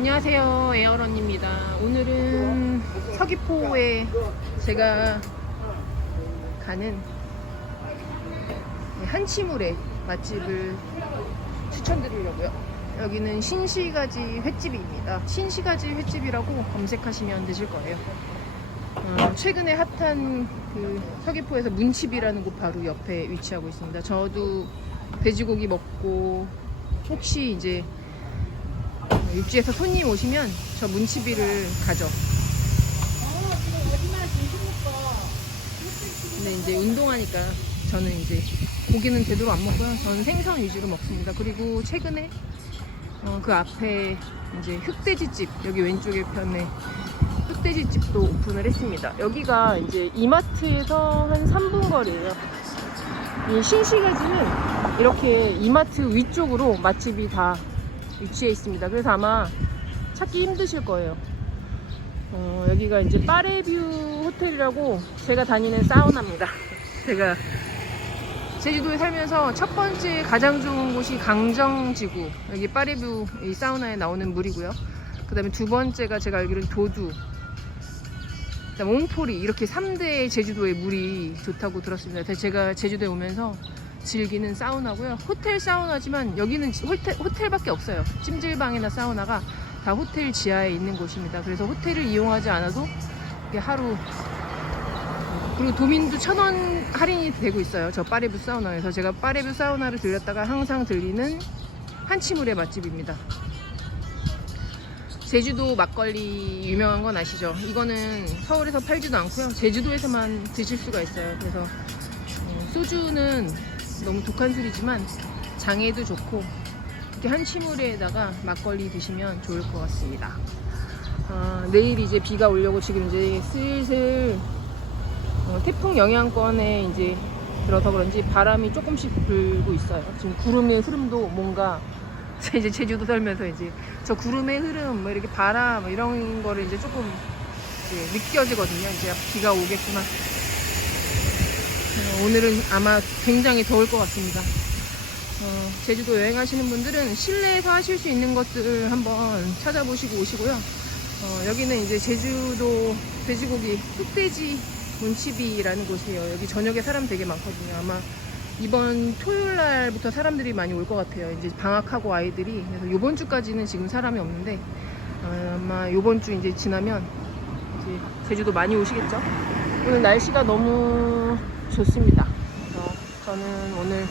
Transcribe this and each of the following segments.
안녕하세요. 에어런입니다. 오늘은 서귀포에 제가 가는 한치물의 맛집을 추천드리려고요. 여기는 신시가지 횟집입니다. 신시가지 횟집이라고 검색하시면 되실 거예요. 어, 최근에 핫한 그 서귀포에서 문칩이라는 곳 바로 옆에 위치하고 있습니다. 저도 돼지고기 먹고 혹시 이제 육지에서 손님 오시면 저 문치비를 가죠. 근데 이제 운동하니까 저는 이제 고기는 제대로 안 먹고요. 저는 생선 위주로 먹습니다. 그리고 최근에 어, 그 앞에 이제 흑돼지집 여기 왼쪽에 편에 흑돼지집도 오픈을 했습니다. 여기가 이제 이마트에서 한 3분 거리예요. 이 신시가지는 이렇게 이마트 위쪽으로 맛집이 다 위치해 있습니다. 그래서 아마 찾기 힘드실 거예요. 어, 여기가 이제 파레뷰 호텔이라고 제가 다니는 사우나입니다. 제가 제주도에 살면서 첫 번째 가장 좋은 곳이 강정지구. 여기 파레뷰 이 사우나에 나오는 물이고요. 그 다음에 두 번째가 제가 알기로는 도두. 옹포리 이렇게 3대 제주도의 물이 좋다고 들었습니다. 제가 제주도에 오면서 즐기는 사우나고요. 호텔 사우나지만 여기는 지- 호텔, 호텔밖에 없어요. 찜질방이나 사우나가 다 호텔 지하에 있는 곳입니다. 그래서 호텔을 이용하지 않아도 하루 그리고 도민도 천 원 할인이 되고 있어요. 저 파레브 사우나에서 제가 파레브 사우나를 들렸다가 항상 들리는 한치물의 맛집입니다. 제주도 막걸리 유명한 건 아시죠? 이거는 서울에서 팔지도 않고요. 제주도에서만 드실 수가 있어요. 그래서 음, 소주는 너무 독한 술이지만 장에도 좋고 이렇게 한치물에다가 막걸리 드시면 좋을 것 같습니다. 아, 내일 이제 비가 오려고 지금 이제 슬슬 어, 태풍 영향권에 이제 들어서 그런지 바람이 조금씩 불고 있어요. 지금 구름의 흐름도 뭔가 이제 제주도 살면서 이제 저 구름의 흐름, 뭐 이렇게 바람 뭐 이런 거를 이제 조금 이제 느껴지거든요. 이제 비가 오겠구나. 어, 오늘은 아마 굉장히 더울 것 같습니다. 어, 제주도 여행하시는 분들은 실내에서 하실 수 있는 것들을 한번 찾아보시고 오시고요. 어, 여기는 이제 제주도 돼지고기 흑돼지 문치비라는 곳이에요. 여기 저녁에 사람 되게 많거든요. 아마 이번 토요일 날부터 사람들이 많이 올 것 같아요. 이제 방학하고 아이들이 그래서 이번 주까지는 지금 사람이 없는데 어, 아마 이번 주 이제 지나면 이제 제주도 많이 오시겠죠. 오늘 날씨가 너무 좋습니다. 그래서 저는 오늘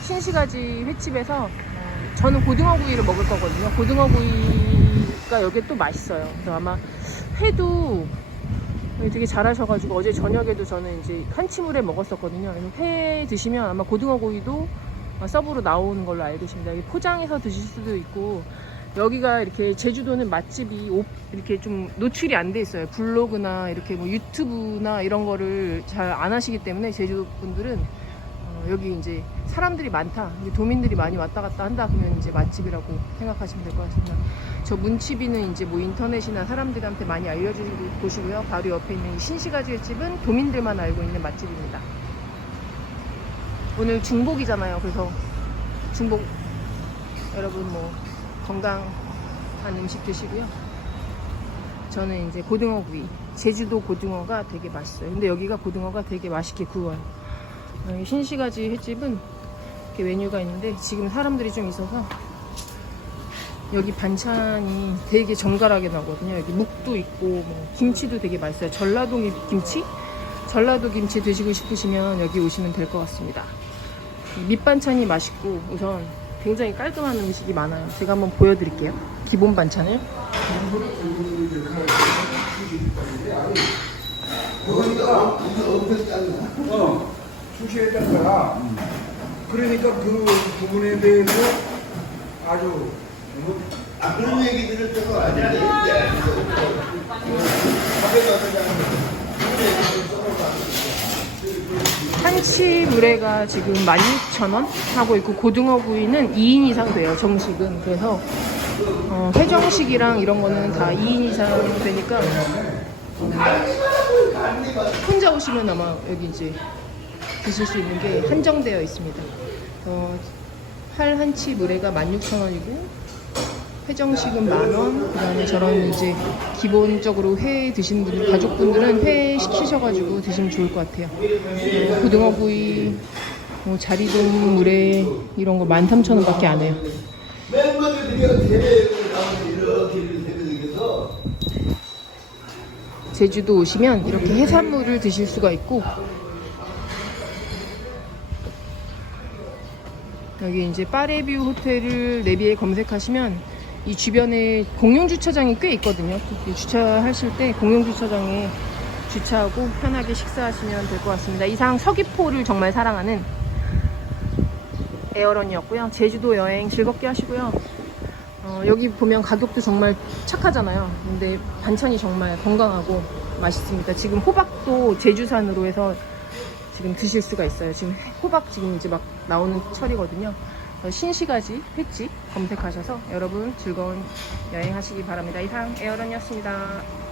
신시가지 횟집에서 어, 저는 고등어 구이를 먹을 거거든요. 고등어 구이가 여기 또 맛있어요. 그래서 아마 회도 되게 잘하셔가지고 어제 저녁에도 저는 이제 한치물에 먹었었거든요. 회 드시면 아마 고등어 구이도 서브로 나오는 걸로 알고 있습니다. 포장해서 드실 수도 있고 여기가 이렇게 제주도는 맛집이 오- 이렇게 좀 노출이 안 돼 있어요. 블로그나 이렇게 뭐 유튜브나 이런 거를 잘 안 하시기 때문에 제주도 분들은 어, 여기 이제 사람들이 많다, 도민들이 많이 왔다 갔다 한다 그러면 이제 맛집이라고 생각하시면 될 것 같습니다. 저 문치비는 이제 뭐 인터넷이나 사람들한테 많이 알려진 곳이고요. 바로 옆에 있는 이 신시가지 집은 도민들만 알고 있는 맛집입니다. 오늘 중복이잖아요. 그래서 중복 여러분 뭐 건강한 음식 드시고요. 저는 이제 고등어 구이, 제주도 고등어가 되게 맛있어요. 근데 여기가 고등어가 되게 맛있게 구워요. 어, 이 신시가지 횟집은 이렇게 메뉴가 있는데 지금 사람들이 좀 있어서 여기 반찬이 되게 정갈하게 나거든요. 여기 묵도 있고 뭐 김치도 되게 맛있어요. 전라도 김치? 전라도 김치 드시고 싶으시면 여기 오시면 될 것 같습니다. 이 밑반찬이 맛있고 우선 굉장히 깔끔한 음식이 많아요. 제가 한번 보여드릴게요. 기본 반찬을. 어, 출시했던 거야. 그러니까 그 부분에 대해서 아주 뭐 아, 그런 얘기 들을 때가 아닌데, 한치 물회가 지금 16,000원? 하고 있고 고등어 구이는 2인 이상 돼요 정식은. 그래서 어, 회정식이랑 이런 거는 다 2인 이상 되니까 혼자 오시면 아마 여기 이제 드실 수 있는 게 한정되어 있습니다. 어, 활 한치 물회가 16,000원이고 회정식은 만 원. 그다음에 저런 이제 기본적으로 회 드시는 분들, 가족분들은 회 시키셔가지고 드시면 좋을 것 같아요. 어, 고등어 구이, 뭐 자리돔, 물회 이런 거 13,000원 밖에 안 해요. 제주도 오시면 이렇게 해산물을 드실 수가 있고 여기 이제 파레뷰 호텔을 내비에 검색하시면 이 주변에 공용 주차장이 꽤 있거든요. 이 주차하실 때 공용 주차장에 주차하고 편하게 식사하시면 될 것 같습니다. 이상 서귀포를 정말 사랑하는 에어런이었고요. 제주도 여행 즐겁게 하시고요. 어, 여기 보면 가격도 정말 착하잖아요. 근데 반찬이 정말 건강하고 맛있습니다. 지금 호박도 제주산으로 해서 지금 드실 수가 있어요. 지금 호박 지금 이제 막 나오는 철이거든요. 어, 신시가지 횟집 검색하셔서 여러분 즐거운 여행 하시기 바랍니다. 이상 에어런이었습니다.